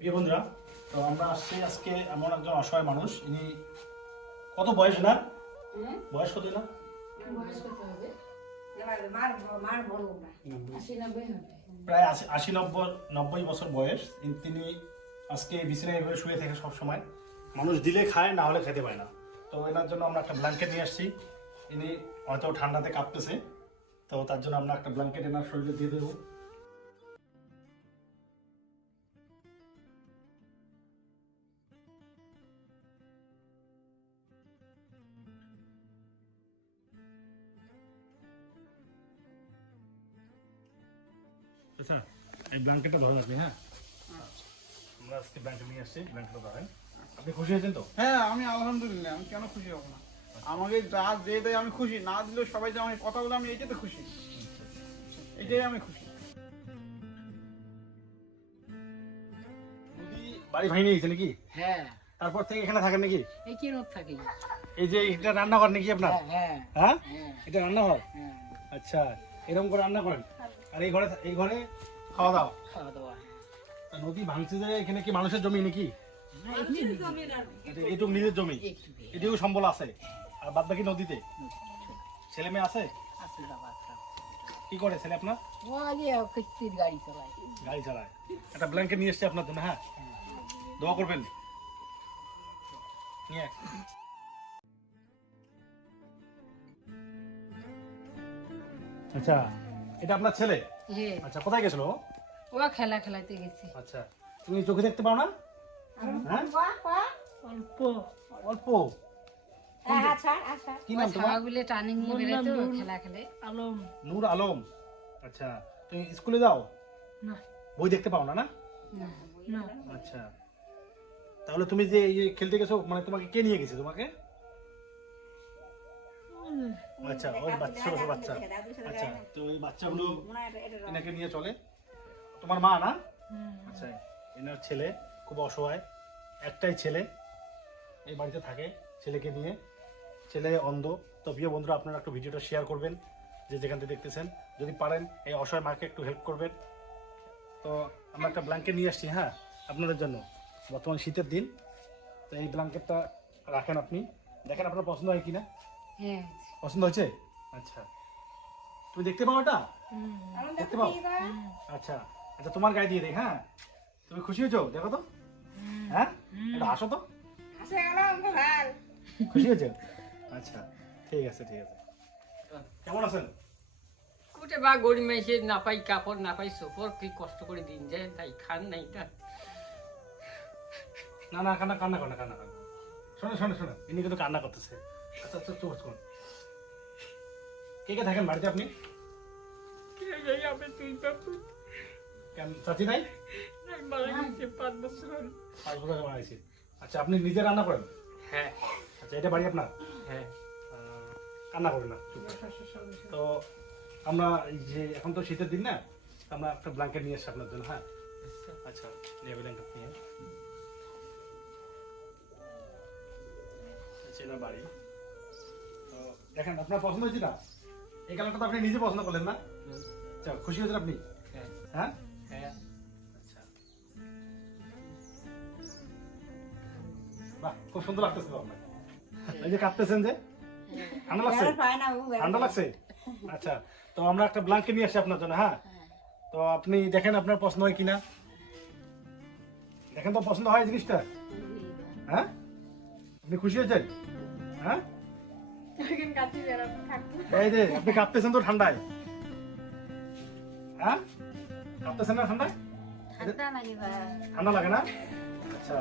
প্রিয় বন্ধুরা, তো আমরা আসছি আজকে এমন একজন অসহায় মানুষ। ইনি কত বয়স না? বয়স কত না? প্রায় 80-90 বছর বয়স। তিনি আজকে বিছানায় এভাবে শুয়ে থাকে সব সময়। মানুষ দিলে খায়, না হলে খেতে পায় না। তো এনার জন্য আমরা একটা ব্ল্যাঙ্কেট নিয়ে আসছি। ইনি হয়তো ঠান্ডাতে কাঁপতেছে, তো তার জন্য আমরা একটা ব্ল্যাঙ্কেট এনার শরীরে দিয়ে দেবো। আচ্ছা, এই ব্ল্যাঙ্কেটটা ধরেন আপনি। হ্যাঁ, আমরা আজকে ব্ল্যাঙ্কেট নিয়ে আসছি, ব্ল্যাঙ্কেটটা ধরেন। আপনি খুশি হয়েছেন তো? হ্যাঁ, আমি আলহামদুলিল্লাহ। আমি কেন খুশি হব না? আমাকে যা যে দেয় আমি খুশি, না দিলেও সবাই যে আমাকে কথা বলে আমি এইটাতে খুশি, এটাই আমি খুশি। নদী বাড়ি ভাই নিয়েছে নাকি? হ্যাঁ, তারপর থেকে এখানে থাকেন নাকি? এই কি রোদ থাকি। এই যে এটা রান্নাঘর নাকি আপনার? হ্যাঁ হ্যাঁ, হ্যাঁ এটা রান্নাঘর। হ্যাঁ, আচ্ছা, এরকম করে রান্না করেন। আর এই ঘরে খাওয়া দাওয়া। খাওয়া দাওয়া। তা নদী ভাঙছে যে, এখানে কি মানুষের জমি নাকি? না, এমনি এইটুকু নিজের জমি, একটু এটুকু সম্বল আছে। আর বাদ বাকি নদীতে। ছেলে মেয়ে আছে? আছে বাবা একটা। কি করে ছেলে আপনার? ও আগে কিস্তির গাড়ি চালায়। গাড়ি চালায়। একটা ব্ল্যাঙ্কেট নিয়ে এসছি আপনার জন্য। হ্যাঁ, দোয়া করবেন। নিয়ে আয়। আচ্ছা, এটা আপনার ছেলে? হ্যাঁ, আচ্ছা, কোথায় গেছিল ও? ও খেলা খেলাতে গেছে। আচ্ছা, তুমি চোখে দেখতে পাও না? হ্যাঁ, অল্প অল্প। কি নাম তোমার? ছাওয়াগুলো টার্নিং নিয়ে বেরোতো খেলা খেলে। আলম। নূর আলম। আচ্ছা, তুমি স্কুলে যাও? না বই দেখতে পাও না? না, না না, আচ্ছা। তাহলে তুমি যে এই যে খেলতে গেছো, মানে তোমাকে কে নিয়ে গেছে তোমাকে? আচ্ছা, ওই বাচ্চা, ছোট বাচ্চা। আচ্ছা, তো ওই বাচ্চাগুলো এনাকে নিয়ে চলে। তোমার মা না? আচ্ছা, এনার ছেলে খুব অসহায়, একটাই ছেলে, এই বাড়িতে থাকে ছেলেকে নিয়ে। ছেলে অন্ধ। তো প্রিয় বন্ধুরা, আপনারা একটু ভিডিওটা শেয়ার করবেন, যে যেখান থেকে দেখতেছেন। যদি পারেন এই অসহায় মাকে একটু হেল্প করবেন। তো আমরা একটা ব্ল্যাঙ্কেট নিয়ে আসছি, হ্যাঁ, আপনাদের জন্য। বর্তমান শীতের দিন, তো এই ব্ল্যাঙ্কেটটা রাখেন আপনি। দেখেন আপনার পছন্দ হয় কিনা। হ্যাঁ, পছন্দ হয়েছে? আচ্ছা, তুমি দেখতে পাও এটা? দেখতে পাও? আচ্ছা আচ্ছা, তোমার গায়ে দিয়ে দেখ। হ্যাঁ, তুমি খুশি হয়েছো? দেখো তো। হ্যাঁ, এটা হাসো তো। খুশি হয়েছে? আচ্ছা, ঠিক আছে ঠিক আছে। কেমন আছেন? কোটে বা গরিব মাইসে না পাই কাপড়, না পাই সোপড়, কি কষ্ট করে দিন যায়, তাই খান নাই তা। না না, কান্না কান্না করো না, কান্না করো। শোনো শোনো শোনো, ইনি কিন্তু কান্না করতেছে। আচ্ছা আচ্ছা, চুপ করুন। কে কে থাকেন বাড়িতে আপনি? কে যাই আমি তুই বাপু, কেন চাচি নাই? নাই মারা গেছে 5 বছর হলো। 5 বছর আগে মারা গেছে। আচ্ছা, আপনি নিজে রান্না করেন? হ্যাঁ আচ্ছা, এটা বাড়ি আপনার? হ্যাঁ, কান্না করবেন না, চুপ করুন। তো আমরা এই যে এখন তো শীতের দিন না, তো আমরা একটা ব্ল্যাঙ্কেট নিয়ে এসছি আপনার জন্য। হ্যাঁ, আচ্ছা, এই ব্ল্যাঙ্কেট নিয়ে চেনা বাড়ি। তো দেখেন, আপনার পছন্দ হয়েছে না? এই কালারটা তো আপনি নিজে পছন্দ করলেন না? আচ্ছা, খুশি হয়েছেন আপনি? হ্যাঁ হ্যাঁ, হ্যাঁ। আচ্ছা, বাহ, খুব সুন্দর লাগতেছে তো আপনার। এই যে কাঁপতেছেন যে, ঠান্ডা লাগছে? ঠান্ডা লাগছে? আচ্ছা, তো আমরা একটা ব্ল্যাঙ্কেট নিয়ে আসছি আপনার জন্য। হ্যাঁ, তো আপনি দেখেন আপনার পছন্দ হয় কিনা। দেখেন তো পছন্দ হয় জিনিসটা। হ্যাঁ, আপনি খুশি হয়েছেন? হ্যাঁ, এই যে আপনি কাঁপতেছেন তো ঠান্ডায়। হ্যাঁ, কাঁপতেছেন না ঠান্ডায়? ঠান্ডা লাগে না? আচ্ছা,